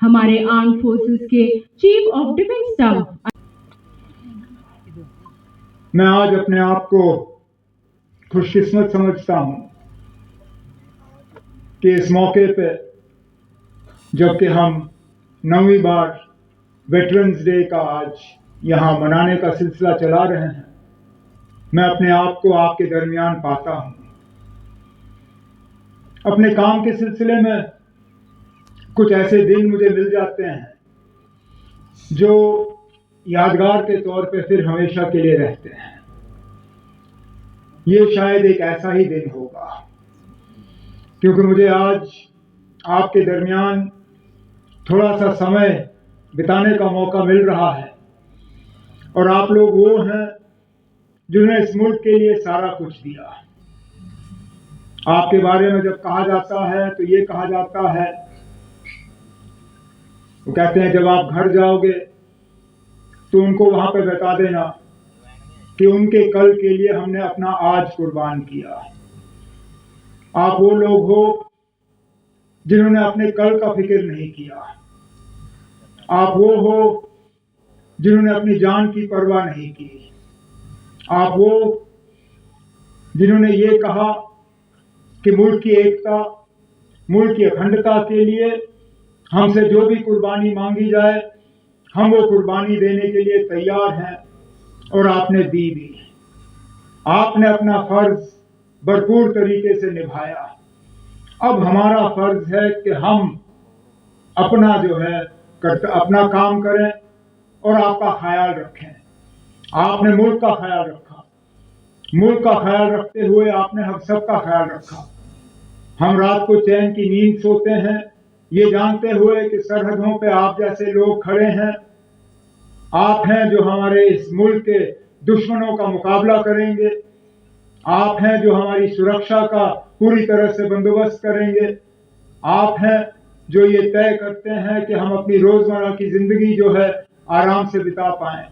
हमारे arm forces के chief of defence staff. मैं आज अपने आप को खुशकिस्मत समझता हूं कि इस मौके पे जबकि हम 9वीं बार वेटरन्स डे का आज यहाँ मनाने का सिलसिला चला रहे हैं, मैं अपने आप को आपके दरमियान पाता हूं। अपने काम के सिलसिले में कुछ ऐसे दिन मुझे मिल जाते हैं जो यादगार के तौर पे फिर हमेशा के लिए रहते हैं। ये शायद एक ऐसा ही दिन होगा, क्योंकि मुझे आज आपके दरमियान थोड़ा सा समय बिताने का मौका मिल रहा है, और आप लोग वो हैं जिन्होंने इस मुल्क के लिए सारा कुछ दिया। आपके बारे में जब कहा जाता है तो ये कहा जाता है, वो कहते हैं जब आप घर जाओगे तो उनको वहां पे बता देना कि उनके कल के लिए हमने अपना आज कुर्बान किया। आप वो लोग हो जिन्होंने अपने कल का फिक्र नहीं किया। आप वो हो जिन्होंने अपनी जान की परवाह नहीं की। आप वो जिन्होंने ये कहा कि मुल्क की एकता, मुल्क की अखंडता के लिए हमसे जो भी कुर्बानी मांगी जाए हम वो कुर्बानी देने के लिए तैयार हैं, और आपने दी भी। आपने अपना फर्ज भरपूर तरीके से निभाया। अब हमारा फर्ज है कि हम अपना जो है अपना काम करें और आपका ख्याल रखें। आपने मुल्क का ख्याल रखा, मुल्क का ख्याल रखते हुए आपने हम सब का ख्याल रखा। हम रात को चैन की नींद सोते हैं ये जानते हुए कि सरहदों पे आप जैसे लोग खड़े हैं। आप हैं जो हमारे इस मुल्क के दुश्मनों का मुकाबला करेंगे। आप हैं जो हमारी सुरक्षा का पूरी तरह से बंदोबस्त करेंगे। आप हैं जो ये तय करते हैं कि हम अपनी रोजमर्रा की जिंदगी जो है आराम से बिता पाएं।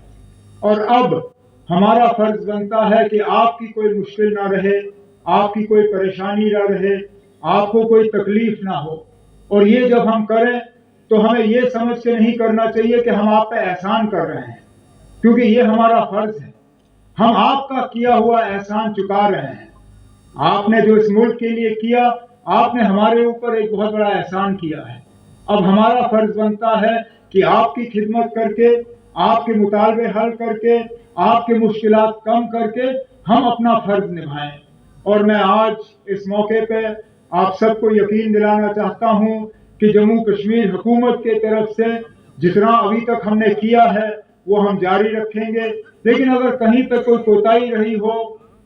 और अब हमारा फर्ज बनता है कि आपकी कोई मुश्किल ना रहे, आपकी कोई परेशानी ना रहे, आपको कोई तकलीफ ना हो। और ये जब हम करें तो हमें ये समझ के नहीं करना चाहिए कि हम आप पे एहसान कर रहे हैं, क्योंकि ये हमारा फर्ज है। हम आपका किया हुआ एहसान चुका रहे हैं। आपने जो इस मुल्क के लिए किया, आपने हमारे ऊपर एक बहुत बड़ा एहसान किया है। अब हमारा फर्ज बनता है कि आपकी खिदमत करके, आपके मुतालबे हल करके, आपके मुश्किलात कम करके हम अपना फर्ज निभाएं। और मैं आज इस मौके पे आप सबको यकीन दिलाना चाहता हूं कि जम्मू कश्मीर हुकूमत के तरफ से जितना अभी तक हमने किया है वो हम जारी रखेंगे। लेकिन अगर कहीं पर कोई कोताही रही हो,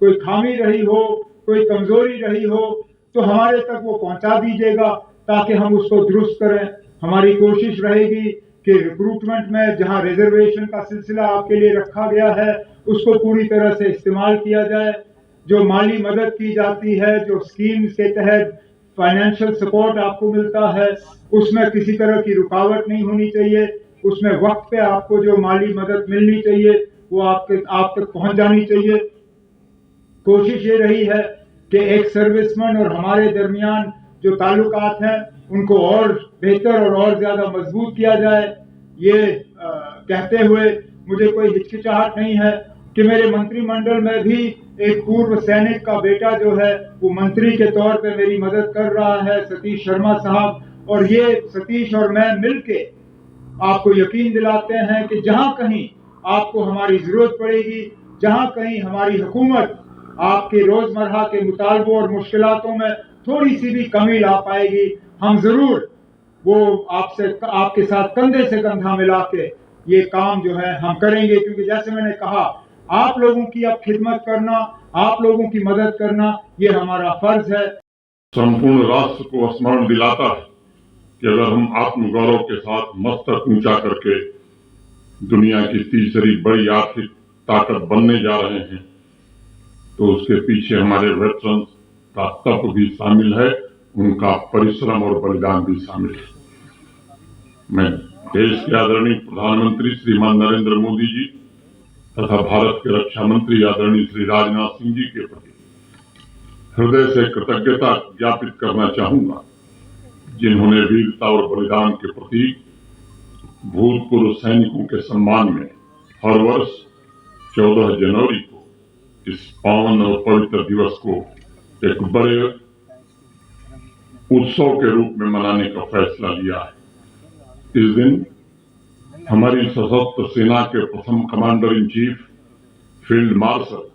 कोई खामी रही हो, कोई कमजोरी रही हो, तो हमारे तक वो पहुंचा दीजिएगा ताकि हम उसको दुरुस्त करें। हमारी कोशिश रहेगी कि रिक्रूटमेंट में जहां रिजर्वेशन का सिलसिला आपके लिए रखा गया है उसको पूरी तरह से इस्तेमाल किया जाए। जो माली मदद की जाती है, जो स्कीम्स के तहत फाइनेंशियल सपोर्ट आपको मिलता है, उसमें किसी तरह की रुकावट नहीं होनी चाहिए। उसमें वक्त पे आपको जो माली मदद मिलनी चाहिए वो आप तक पहुंच जानी चाहिए। कोशिश ये रही है कि एक सर्विसमैन और हमारे दरमियान जो ताल्लुकात हैं उनको और बेहतर और ज्यादा मजबूत किया जाए। ये कहते हुए मुझे कोई हिचकिचाहट नहीं है कि मेरे मंत्रिमंडल में भी एक पूर्व सैनिक का बेटा जो है वो मंत्री के तौर पे मेरी मदद कर रहा है, सतीश शर्मा साहब। और ये सतीश और मैं मिलके आपको यकीन दिलाते हैं कि जहां कहीं आपको हमारी जरूरत पड़ेगी, जहां कहीं हमारी हुकूमत आपके रोजमर्रा के मुतालबों और मुश्किलातों में थोड़ी सी भी कमी ला पाएगी, हम जरूर वो आपके साथ कंधे से कंधा मिला के ये काम जो है हम करेंगे। क्योंकि जैसे मैंने कहा, आप लोगों की अब खिदमत करना, आप लोगों की मदद करना ये हमारा फर्ज है। संपूर्ण राष्ट्र को स्मरण दिलाता है कि अगर हम आत्मगौरव के साथ मस्तक ऊंचा करके दुनिया की तीसरी बड़ी आर्थिक ताकत बनने जा रहे हैं तो उसके पीछे हमारे वेटरन्स का तप भी शामिल है, उनका परिश्रम और बलिदान भी शामिल है। मैं देश के आदरणीय प्रधानमंत्री श्रीमान नरेंद्र मोदी जी तथा भारत के रक्षा मंत्री आदरणीय श्री राजनाथ सिंह जी के प्रति हृदय से कृतज्ञता ज्ञापित करना चाहूंगा, जिन्होंने वीरता और बलिदान के प्रतीक भूतपूर्व सैनिकों के सम्मान में हर वर्ष 14 जनवरी को इस पावन और पवित्र दिवस को एक बड़े उत्सव के रूप में मनाने का फैसला लिया है। इस दिन हमारी सशस्त्र सेना के प्रथम commander in chief field marshal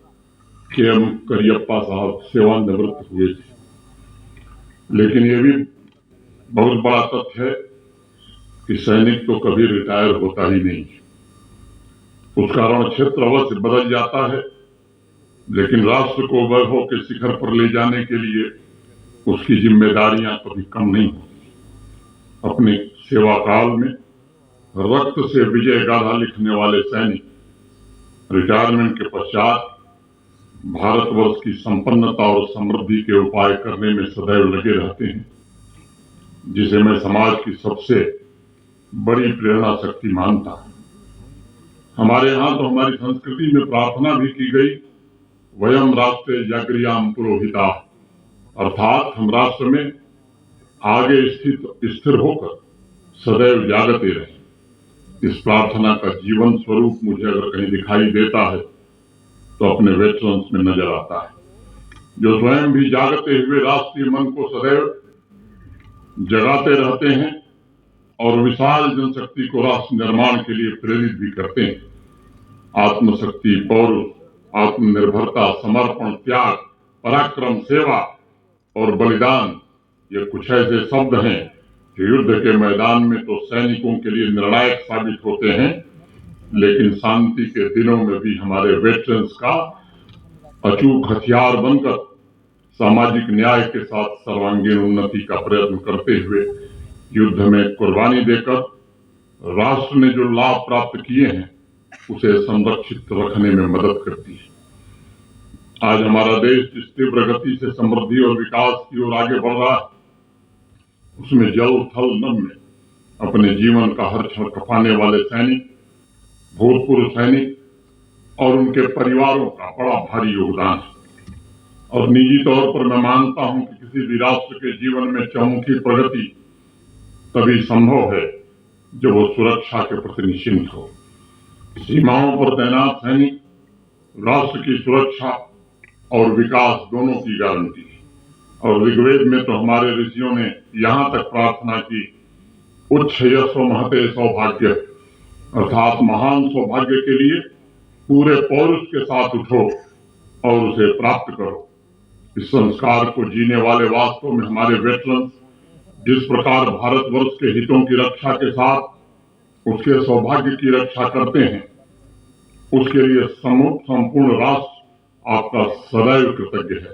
KM. Cariappa साहब सेवानिवृत्त हुए थे। लेकिन ये भी बहुत बड़ा तथ्य है कि सैनिक तो कभी रिटायर होता ही नहीं। उसका रण क्षेत्र अवश्य बदल जाता है, लेकिन राष्ट्र को वैभव के शिखर पर ले जाने के लिए उसकी जिम्मेदारियां कभी कम नहीं होती। अपने सेवा काल में रक्त से विजय गाथा लिखने वाले सैनिक रिटायरमेंट के पश्चात भारतवर्ष की संपन्नता और समृद्धि के उपाय करने में सदैव लगे रहते हैं, जिसे मैं समाज की सबसे बड़ी प्रेरणा शक्ति मानता हूं। हमारे यहाँ तो हमारी संस्कृति में प्रार्थना भी की गई, वयम राष्ट्रे जागृयाम पुरोहिता, अर्थात हम राष्ट्र में आगे स्थिर होकर सदैव जागते रहें। इस प्रार्थना का जीवन स्वरूप मुझे अगर कहीं दिखाई देता है तो अपने वेटरन्स में नजर आता है, जो स्वयं भी जागते हुए राष्ट्रीय मन को सदैव जगाते रहते हैं और विशाल जनशक्ति को राष्ट्र निर्माण के लिए प्रेरित भी करते हैं। आत्मशक्ति, पौरुष, आत्मनिर्भरता, समर्पण, त्याग, पराक्रम, सेवा और बलिदान, ये कुछ ऐसे शब्द हैं जो युद्ध के मैदान में तो सैनिकों के लिए निर्णायक साबित होते हैं, लेकिन शांति के दिनों में भी हमारे वेटरन्स का अचूक हथियार बनकर सामाजिक न्याय के साथ सर्वांगीण उन्नति का प्रयत्न करते हुए युद्ध में कुर्बानी देकर राष्ट्र ने जो लाभ प्राप्त किए हैं उसे संरक्षित रखने में मदद करती है। आज हमारा देश जिस तीव्र गति से समृद्धि और विकास की ओर आगे बढ़ रहा है, उसमें जल थल नभ में अपने जीवन का हर क्षण खपाने वाले सैनिक, भूतपूर्व सैनिक और उनके परिवारों का बड़ा भारी योगदान है। और निजी तौर पर मैं मानता हूं कि किसी भी राष्ट्र के जीवन में चहुमुखी प्रगति तभी संभव है जब वो सुरक्षा के प्रति निश्चिंत हो। सीमाओं पर तैनात सैनिक राष्ट्र की सुरक्षा और विकास दोनों की गारंटी है। और ऋग्वेद में तो हमारे ऋषियों ने यहाँ तक प्रार्थना की, उच्च यशो महते सौभाग्य, अर्थात महान सौभाग्य के लिए पूरे पौरुष के साथ उठो और उसे प्राप्त करो। इस संस्कार को जीने वाले वास्तव में हमारे वेटरन्स जिस प्रकार भारतवर्ष के हितों की रक्षा के साथ उसके सौभाग्य की रक्षा करते हैं, उसके लिए संपूर्ण राष्ट्र आपका सदैव कृतज्ञ है।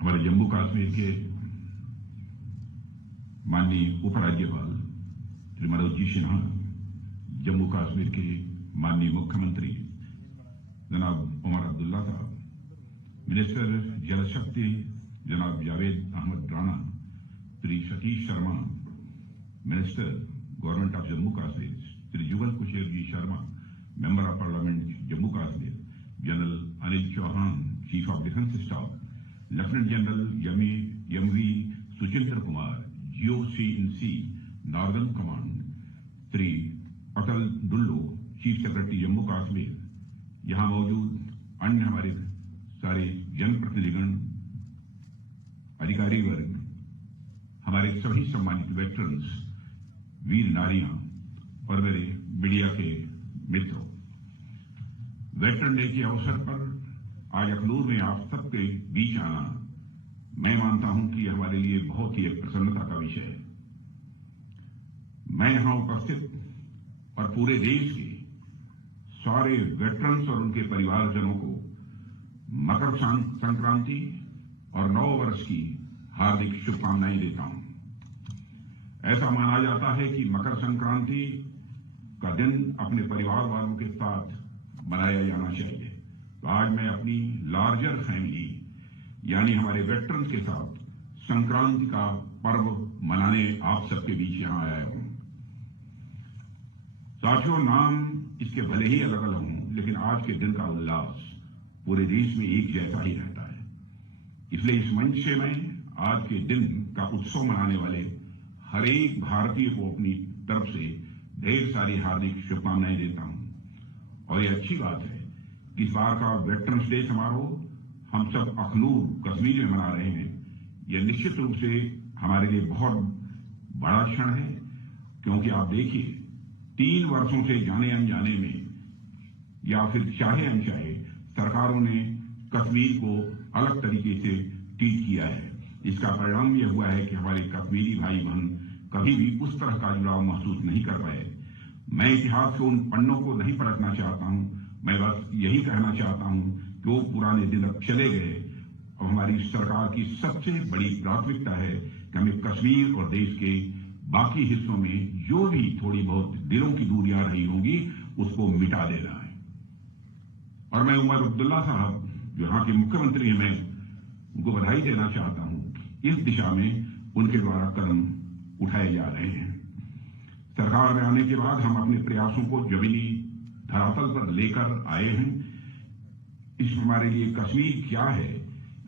हमारे जम्मू कश्मीर के माननीय उपराज्यपाल श्री मनोज जी सिन्हा, जम्मू कश्मीर के माननीय मुख्यमंत्री जनाब उमर अब्दुल्ला साहब, मिनिस्टर जल शक्ति जनाब Javed Ahmed Rana, Shri Satish Sharma, minister government of Jammu Kashmir Shri Jugal Kishore ji Sharma, member of parliament Jammu Kashmir general Anil Chauhan, chief of defence staff, lieutenant general MV Suchindra Kumar, GOC-in-C northern command, Shri Atal Dulloo, chief secretary Jammu Kashmir, यहाँ मौजूद अन्य हमारे सारे जनप्रतिनिधिगण, अधिकारी वर्ग, हमारे सभी सम्मानित वेटरन्स, वीर नारियां और मेरे मीडिया के मित्रों, वेटरन डे के अवसर पर आज अखनूर में आप सबके बीच आना मैं मानता हूं कि हमारे लिए बहुत ही एक प्रसन्नता का विषय है। मैं यहां उपस्थित और पूरे देश के सारे वेटरन्स और उनके परिवारजनों को मकर संक्रांति और नव वर्ष की हार्दिक शुभकामनाएं देता हूं। ऐसा माना जाता है कि मकर संक्रांति का दिन अपने परिवार वालों के साथ मनाया जाना चाहिए। तो आज मैं अपनी लार्जर फैमिली यानी हमारे वेटरन्स के साथ संक्रांति का पर्व मनाने आप सबके बीच यहां आया हूं। साथियों, नाम इसके भले ही अलग अलग हों, लेकिन आज के दिन का उल्लास पूरे देश में एक जैसा ही रहता है। इसलिए इस मंच से मैं आज के दिन का उत्सव मनाने वाले हर एक भारतीय को अपनी तरफ से ढेर सारी हार्दिक शुभकामनाएं देता हूं। और ये अच्छी बात है कि इस बार का वेटरन्स डे समारोह हम सब अखनूर कश्मीर में मना रहे हैं। यह निश्चित रूप से हमारे लिए बहुत बड़ा क्षण है, क्योंकि आप देखिए 3 वर्षों से जाने अनजाने में या फिर चाहे अनचाहे सरकारों ने कश्मीर को अलग तरीके से ट्रीट किया है। इसका परिणाम यह हुआ है कि हमारे कश्मीरी भाई बहन कभी भी उस तरह का जुड़ाव महसूस नहीं कर पाए। मैं इतिहास के उन पन्नों को नहीं पलटना चाहता हूं, मैं बस यही कहना चाहता हूं कि वो पुराने दिन अब चले गए। अब हमारी सरकार की सबसे बड़ी प्राथमिकता है कि हमें कश्मीर और देश के बाकी हिस्सों में जो भी थोड़ी बहुत दिलों की दूरियां रही होंगी उसको मिटा देना है। और मैं उमर अब्दुल्ला साहब जो यहाँ के मुख्यमंत्री हैं, मैं उनको बधाई देना चाहता हूं। इस दिशा में उनके द्वारा कदम उठाए जा रहे हैं। सरकार में आने के बाद हम अपने प्रयासों को जमीनी धरातल पर लेकर आए हैं। इस हमारे लिए कश्मीर क्या है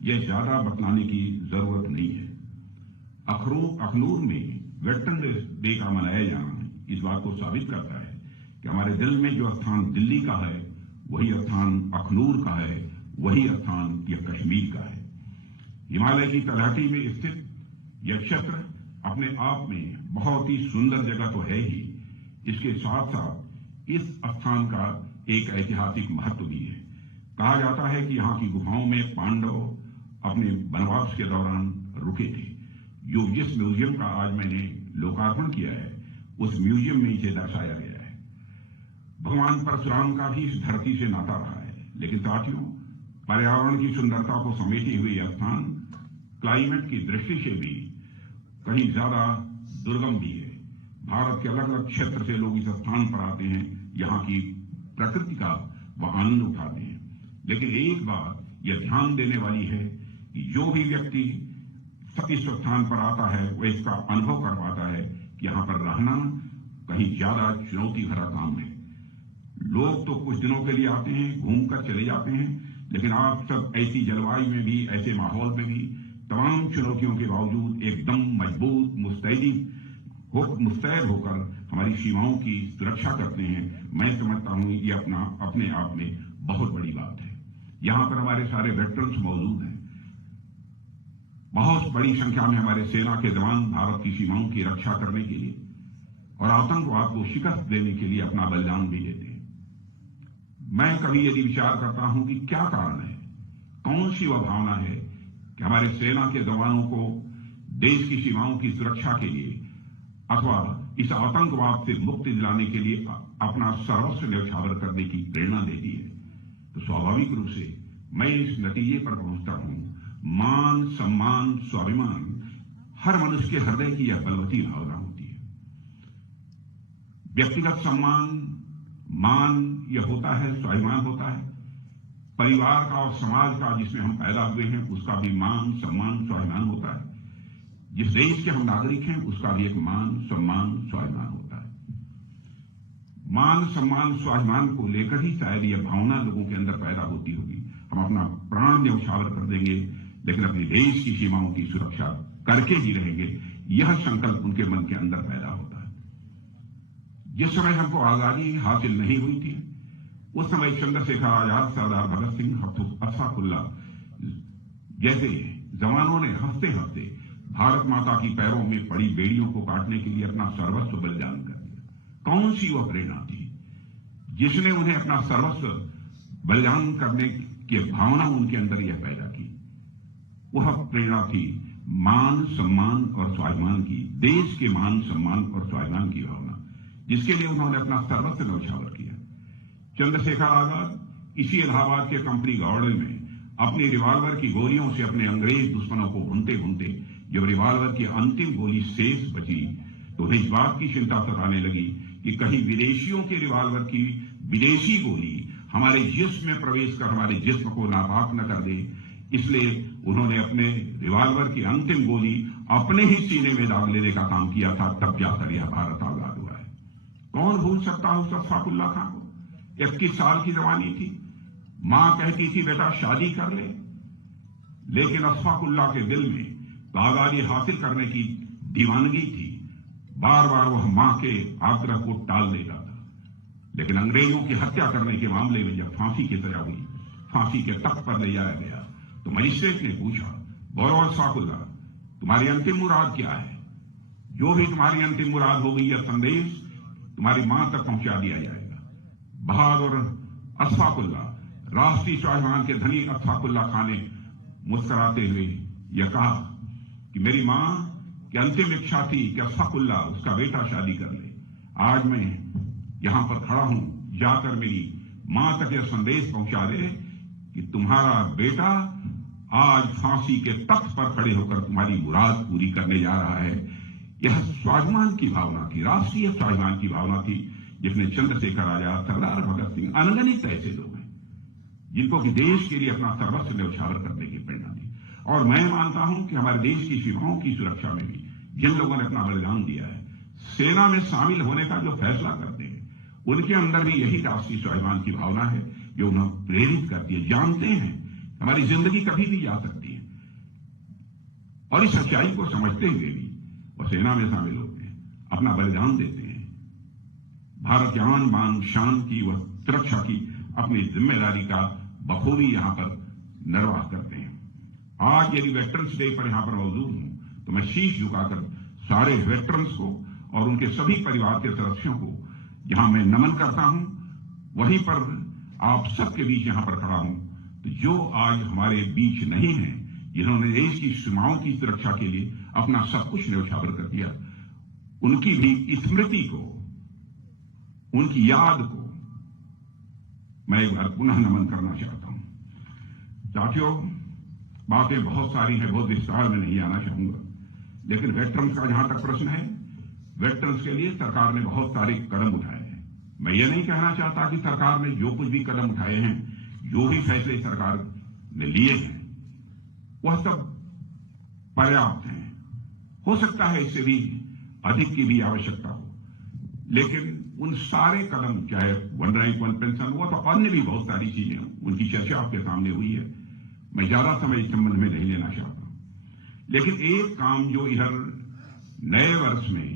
यह ज्यादा बतलाने की जरूरत नहीं है। अखनूर में वेटरन्स डे का मनाया जाना इस बात को साबित करता है कि हमारे दिल में जो स्थान दिल्ली का है वही स्थान अखनूर का है, वही स्थान यह कश्मीर का है। हिमालय की तलहटी में स्थित यह क्षेत्र अपने आप में बहुत ही सुंदर जगह तो है ही, इसके साथ साथ इस स्थान का एक ऐतिहासिक महत्व भी है। कहा जाता है कि यहाँ की गुफाओं में पांडव अपने वनवास के दौरान रुके थे। जो जिस म्यूजियम का आज मैंने लोकार्पण किया है उस म्यूजियम में इसे दर्शाया गया है। भगवान परशुराम का भी इस धरती से नाता रहा है। लेकिन साथियों, पर्यावरण की सुंदरता को समेटे हुए यह स्थान क्लाइमेट की दृष्टि से भी कहीं ज्यादा दुर्गम भी है। भारत के अलग अलग क्षेत्र से लोग इस स्थान पर आते हैं, यहाँ की प्रकृति का वह आनंद उठाते हैं। लेकिन एक बात यह ध्यान देने वाली है कि जो भी व्यक्ति इस स्थान पर आता है वह इसका अनुभव कर पाता है कि यहाँ पर रहना कहीं ज्यादा चुनौती भरा काम है। लोग तो कुछ दिनों के लिए आते हैं, घूमकर चले जाते हैं, लेकिन आप सब ऐसी जलवायु में भी, ऐसे माहौल में भी तमाम चुनौतियों के बावजूद एकदम मजबूत मुस्तैद होकर हमारी सीमाओं की सुरक्षा करते हैं। मैं समझता हूं ये अपने आप में बहुत बड़ी बात है। यहां पर हमारे सारे वेटरन्स मौजूद हैं। बहुत बड़ी संख्या में हमारे सेना के जवान भारत की सीमाओं की रक्षा करने के लिए और आतंकवाद को शिकस्त देने के लिए अपना बलिदान भी देते हैं। मैं कभी यदि विचार करता हूं कि क्या कारण है, कौन सी वह भावना है कि हमारे सेना के जवानों को देश की सीमाओं की सुरक्षा के लिए अथवा इस आतंकवाद से मुक्ति दिलाने के लिए अपना सर्वस्व न्यौछावर करने की प्रेरणा देती है, तो स्वाभाविक रूप से मैं इस नतीजे पर पहुंचता हूं। मान, सम्मान, स्वाभिमान हर मनुष्य के हृदय की यह बलवती भावना होती है। व्यक्तिगत सम्मान, मान यह होता है, स्वाभिमान होता है। परिवार का और समाज का जिसमें हम पैदा हुए हैं उसका भी मान, सम्मान, स्वाभिमान होता है। जिस देश के हम नागरिक हैं उसका भी एक मान, सम्मान, स्वाभिमान होता है। मान, सम्मान, स्वाभिमान को लेकर ही शायद यह भावना लोगों के अंदर पैदा होती होगी। हम अपना प्राण न्यौछावर कर देंगे लेकिन अपने देश की सीमाओं की सुरक्षा करके ही रहेंगे, यह संकल्प उनके मन के अंदर पैदा होता है। जिस समय हमको आजादी हासिल नहीं हुई थी उस समय चंद्रशेखर आजाद, सरदार भगत सिंह, अशफाकुल्ला जैसे जवानों ने हंसते हंसते भारत माता की पैरों में पड़ी बेड़ियों को काटने के लिए अपना सर्वस्व बलिदान कर दिया। कौन सी वह प्रेरणा थी जिसने उन्हें अपना सर्वस्व बलिदान करने की भावना उनके अंदर यह पैदा की? वह प्रेरणा थी मान, सम्मान और स्वाभिमान की, देश के मान, सम्मान और स्वाभिमान की भावना, जिसके लिए उन्होंने अपना सर्वस्व न्यौछावर किया। चंद्रशेखर आजाद इसी इलाहाबाद के कंपनी गार्डन में अपनी रिवाल्वर की गोलियों से अपने अंग्रेज दुश्मनों को भूनते भूनते जब रिवाल्वर की अंतिम गोली शेष बची तो उन्हें इस बात की चिंता सताने लगी कि कहीं विदेशियों के रिवाल्वर की विदेशी गोली हमारे जिस्म में प्रवेश कर हमारे जिस्म को नापाक न कर दे। इसलिए उन्होंने अपने रिवाल्वर की अंतिम गोली अपने ही सीने में दाग लेने का काम किया था। तब जाकर यह भारत आजाद हुआ है। कौन भूल सकता है उस अशफाकुल्ला खान को? 21 साल की जवानी थी, मां कहती थी बेटा शादी कर ले, लेकिन अशफाकुल्लाह के दिल में तो आजादी हासिल करने की दीवानगी थी। बार बार वह मां के आग्रह को टाल देता था। लेकिन अंग्रेजों की हत्या करने के मामले में जब फांसी की सजा हुई, फांसी के तख्त पर ले जाया गया, तो मजिस्ट्रेट ने पूछा, बोलो अशफाकुल्लाह, तुम्हारी अंतिम मुराद क्या है? जो भी तुम्हारी अंतिम मुराद होगी, यह संदेश तुम्हारी मां तक पहुंचा दिया जाएगा। बहादुर अशफाकुल्लाह, राष्ट्रीय स्वाभिमान के धनी अशफाकुल्लाह खान ने मुस्कुराते हुए यह कहा कि मेरी मां की अंतिम इच्छा थी कि अशफाकुल्लाह उसका बेटा शादी कर ले। आज मैं यहां पर खड़ा हूं, जाकर मेरी मां तक यह संदेश पहुंचा दे कि तुम्हारा बेटा आज फांसी के तख्त पर खड़े होकर तुम्हारी मुराद पूरी करने जा रहा है। यह स्वाभिमान की भावना थी, राष्ट्रीय स्वाभिमान की भावना थी, जिसने चंद्रशेखर आजाद, सरदार भगत सिंह, अनगिनत ऐसे लोग हैं जिनको कि देश के लिए अपना सर्वस्व न्यौछावर करने की प्रेरणा दी। और मैं मानता हूं कि हमारे देश की सीमाओं की सुरक्षा में भी जिन लोगों ने अपना बलिदान दिया है, सेना में शामिल होने का जो फैसला करते हैं, उनके अंदर भी यही राष्ट्रीय स्वाभिमान की भावना है जो उन्हें प्रेरित करती है। जानते हैं हमारी जिंदगी कभी भी जा सकती है, और इस सच्चाई को समझते हुए भी वो सेना में शामिल होते हैं, अपना बलिदान देते हैं, भारत की आन बान शान की व सुरक्षा की अपनी जिम्मेदारी का बखूबी यहां पर निर्वाह करते हैं। आज यदि वेटरन्स डे पर यहां पर मौजूद हूं तो मैं शीश झुकाकर सारे वेटरन्स को और उनके सभी परिवार के सदस्यों को जहां मैं नमन करता हूं, वहीं पर आप सबके बीच यहां पर खड़ा हूं। तो जो आज हमारे बीच नहीं है, जिन्होंने देश की सीमाओं की सुरक्षा के लिए अपना सब कुछ न्यौछावर कर दिया, उनकी भी स्मृति को, उनकी याद को मैं एक बार पुनः नमन करना चाहता हूं। साथियों, बातें बहुत सारी हैं, बहुत विस्तार में नहीं आना चाहूंगा, लेकिन वेटरन्स का जहां तक प्रश्न है, वेटरन्स के लिए सरकार ने बहुत सारे कदम उठाए हैं। मैं ये नहीं कहना चाहता कि सरकार ने जो कुछ भी कदम उठाए हैं, जो भी फैसले सरकार ने लिए हैं, वह सब पर्याप्त हैं। हो सकता है इससे भी अधिक की भी आवश्यकता हो, लेकिन उन सारे कदम, चाहे वन रैंक वन पेंशन हुआ, तो अन्य भी बहुत सारी चीजें, उनकी चर्चा आपके सामने हुई है। मैं ज्यादा समय इस संबंध में नहीं लेना चाहता, लेकिन एक काम जो इधर नए वर्ष में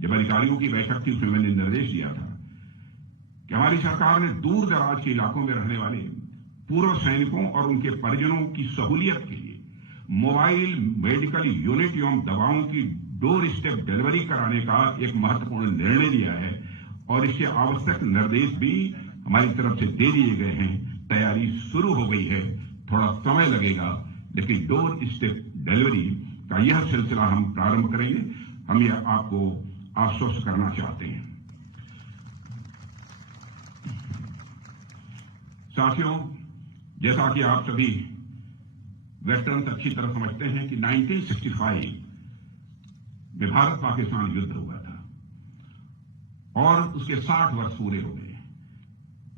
जब अधिकारियों की बैठक थी, उसमें मैंने निर्देश दिया था कि हमारी सरकार ने दूर दराज के इलाकों में रहने वाले पूर्व सैनिकों और उनके परिजनों की सहूलियत के लिए मोबाइल मेडिकल यूनिट एवं दवाओं की डोर स्टेप डिलीवरी कराने का एक महत्वपूर्ण निर्णय लिया है, और इसके आवश्यक निर्देश भी हमारी तरफ से दे दिए गए हैं। तैयारी शुरू हो गई है, थोड़ा समय लगेगा, लेकिन डोर स्टेप डिलीवरी का यह सिलसिला हम प्रारंभ करेंगे। हम यह आपको आश्वस्त करना चाहते हैं। साथियों, जैसा कि आप सभी वेटरन्स अच्छी तरह समझते हैं कि 1965 में भारत पाकिस्तान युद्ध हुआ था और उसके 60 वर्ष पूरे हो गए।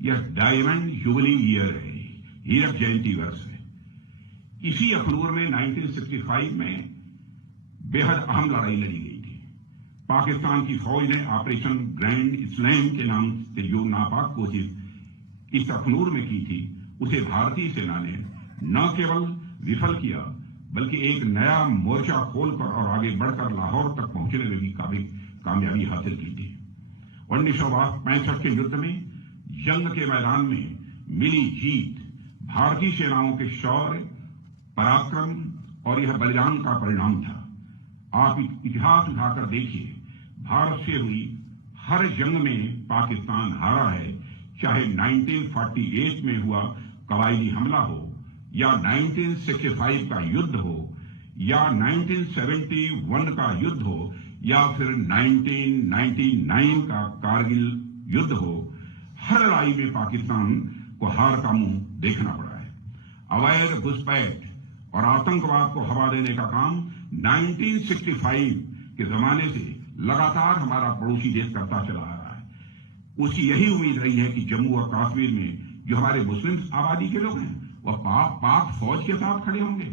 यह डायमंड जुबली ईयर है, हीरक जयंती वर्ष है। इसी अक्टूबर में 1965 में बेहद अहम लड़ाई लड़ी गई थी। पाकिस्तान की फौज ने ऑपरेशन ग्रैंड स्लैम के नाम से जो नापाक कोशिश इस अखनूर में की थी, उसे भारतीय सेना ने न केवल विफल किया, बल्कि एक नया मोर्चा खोलकर और आगे बढ़कर लाहौर तक पहुंचने में भी काफी कामयाबी हासिल की थी। 1965 के युद्ध में जंग के मैदान में मिली जीत भारतीय सेनाओं के शौर्य, पराक्रम और यह बलिदान का परिणाम था। आप इतिहास उठाकर देखिए, भारत से हुई हर जंग में पाकिस्तान हारा है, चाहे 1948 में हुआ कबायली हमला हो, या 1965 का युद्ध हो, या 1971 का युद्ध हो, या फिर 1999 का कारगिल युद्ध हो। हर लड़ाई में पाकिस्तान को हार का मुंह देखना पड़ा है। अवैध घुसपैठ और आतंकवाद को हवा देने का काम 1965 के जमाने से लगातार हमारा पड़ोसी देश करता चला आ रहा है। उसकी यही उम्मीद रही है कि जम्मू और कश्मीर में जो हमारे मुस्लिम आबादी के लोग हैं, वह पाक फौज के साथ खड़े होंगे,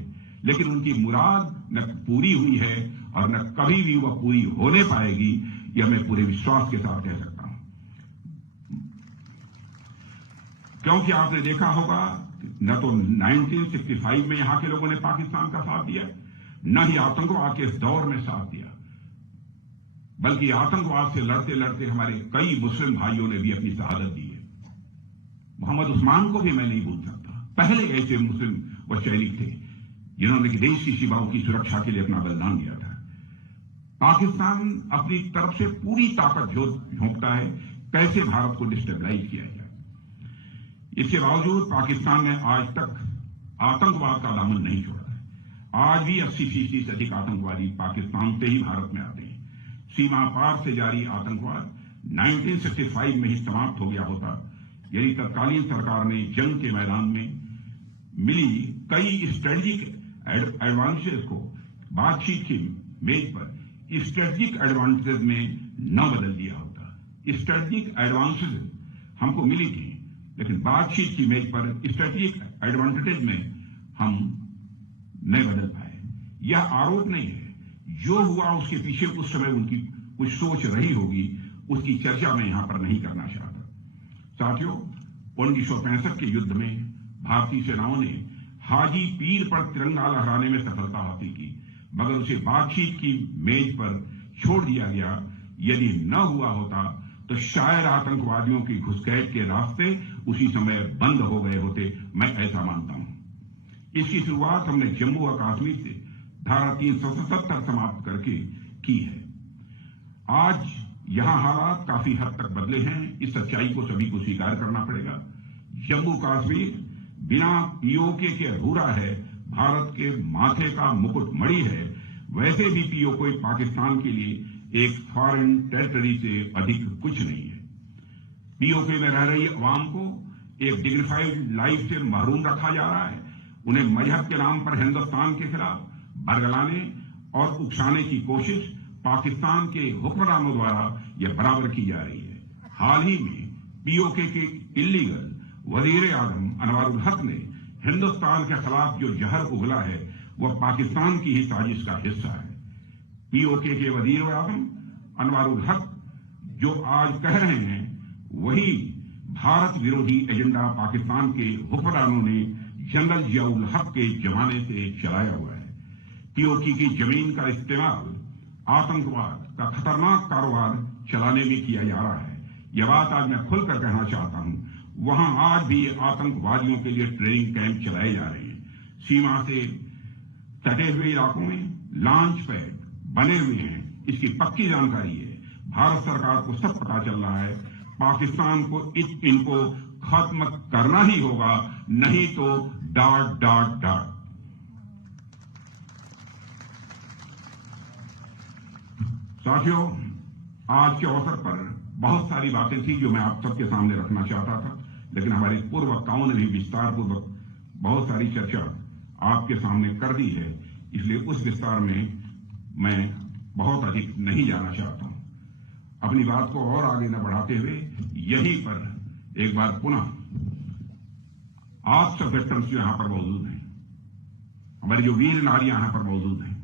लेकिन उनकी मुराद न पूरी हुई है और न कभी भी वह पूरी होने पाएगी, यह मैं पूरे विश्वास के साथ कह सकता हूं। क्योंकि आपने देखा होगा न तो 1965 में यहां के लोगों ने पाकिस्तान का साथ दिया, न ही आतंकवाद के इस दौर में साथ दिया, बल्कि आतंकवाद से लड़ते लड़ते हमारे कई मुस्लिम भाइयों ने भी अपनी शहादत दी है। मोहम्मद उस्मान को भी मैं नहीं भूल सकता। पहले ऐसे मुस्लिम व सैनिक थे जिन्होंने देश की सीमाओं की सुरक्षा के लिए अपना बलिदान दिया था। पाकिस्तान अपनी तरफ से पूरी ताकत झोंकता है कैसे भारत को डिस्टेबलाइज किया जाए। इसके बावजूद पाकिस्तान ने आज तक आतंकवाद का दामन नहीं छोड़ा है। आज भी 80% से अधिक आतंकवादी पाकिस्तान से ही भारत में आते हैं। सीमा पार से जारी आतंकवाद 1965 में ही समाप्त हो गया होता यदि तत्कालीन सरकार ने जंग के मैदान में मिली कई स्ट्रेटेजिक एडवांटेज को बातचीत की मेज पर स्ट्रेटेजिक एडवांटेज में न बदल दिया होता। स्ट्रेटेजिक एडवांटेज हमको मिली थी, लेकिन बातचीत की मेज पर स्ट्रेटेजिक एडवांटेज में हम नहीं बदल पाए। यह आरोप नहीं है, जो हुआ उसके पीछे उस समय उनकी कुछ सोच रही होगी, उसकी चर्चा मैं यहां पर नहीं करना चाहता। साथियों, 1965 के युद्ध में भारतीय सेनाओं ने हाजी पीर पर तिरंगा लहराने में सफलता हासिल की, मगर उसे बातचीत की मेज पर छोड़ दिया गया। यदि न हुआ होता तो शायद आतंकवादियों की घुसपैठ के रास्ते उसी समय बंद हो गए होते, मैं ऐसा मानता हूं। इसकी शुरुआत हमने जम्मू और कश्मीर से धारा 377 समाप्त करके की है। आज यहां हालात काफी हद तक बदले हैं, इस सच्चाई को सभी को स्वीकार करना पड़ेगा। जम्मू कश्मीर बिना पीओके के अधूरा है, भारत के माथे का मुकुट मणि है। वैसे भी पीओके पाकिस्तान के लिए एक फॉरेन टेरिटरी से अधिक कुछ नहीं है। पीओके में रह रही अवाम को एक डिग्निफाइड लाइफ से महरूम रखा जा रहा है। उन्हें मजहब के नाम पर हिंदुस्तान के खिलाफ बरगलाने और उकसाने की कोशिश पाकिस्तान के हुक्मरानों द्वारा यह बराबर की जा रही है। हाल ही में पीओके के इल्लीगल वजीर आजम अनवारुल हक ने हिंदुस्तान के खिलाफ जो जहर उगला है वह पाकिस्तान की ही साजिश का हिस्सा है। पीओके के वजीर आजम अनवारुल हक जो आज कह रहे हैं वही भारत विरोधी एजेंडा पाकिस्तान के हुक्मरानों ने जनरल जियाउल हक के जमाने से चलाया हुआ है। पीओके की जमीन का इस्तेमाल आतंकवाद का खतरनाक कारोबार चलाने में किया जा रहा है। यह बात आज मैं खुलकर कहना चाहता हूं। वहां आज भी आतंकवादियों के लिए ट्रेनिंग कैंप चलाए जा रहे हैं। सीमा से सटे हुए इलाकों में लॉन्च पैड बने हुए हैं, इसकी पक्की जानकारी है। भारत सरकार को सब पता चल रहा है। पाकिस्तान को इनको खत्म करना ही होगा, नहीं तो डाट डाट डाट। साथियों, आज के अवसर पर बहुत सारी बातें थी जो मैं आप सबके सामने रखना चाहता था, लेकिन हमारे पूर्व वक्ताओं ने भी विस्तार पूर्वक बहुत सारी चर्चा आपके सामने कर दी है, इसलिए उस विस्तार में मैं बहुत अधिक नहीं जाना चाहता हूं। अपनी बात को और आगे न बढ़ाते हुए यहीं पर एक बार पुनः आप सब वेटरन्स जो यहां पर मौजूद हैं, हमारी जो वीर नारियां यहां पर मौजूद हैं,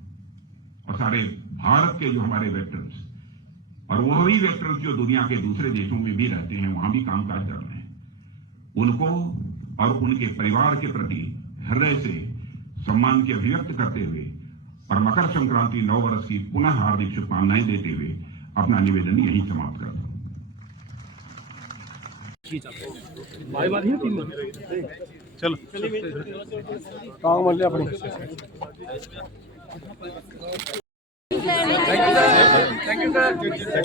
और सारे भारत के जो हमारे वेटरन्स और वही वेटरन्स जो दुनिया के दूसरे देशों में भी रहते हैं, वहां भी कामकाज कर रहे हैं, उनको और उनके परिवार के प्रति हृदय से सम्मान की अभिव्यक्त करते हुए और मकर संक्रांति 9 वर्ष की पुनः हार्दिक शुभकामनाएं देते हुए अपना निवेदन यहीं समाप्त करता हूं। चलो काम वाले अपने थैंक यू सर।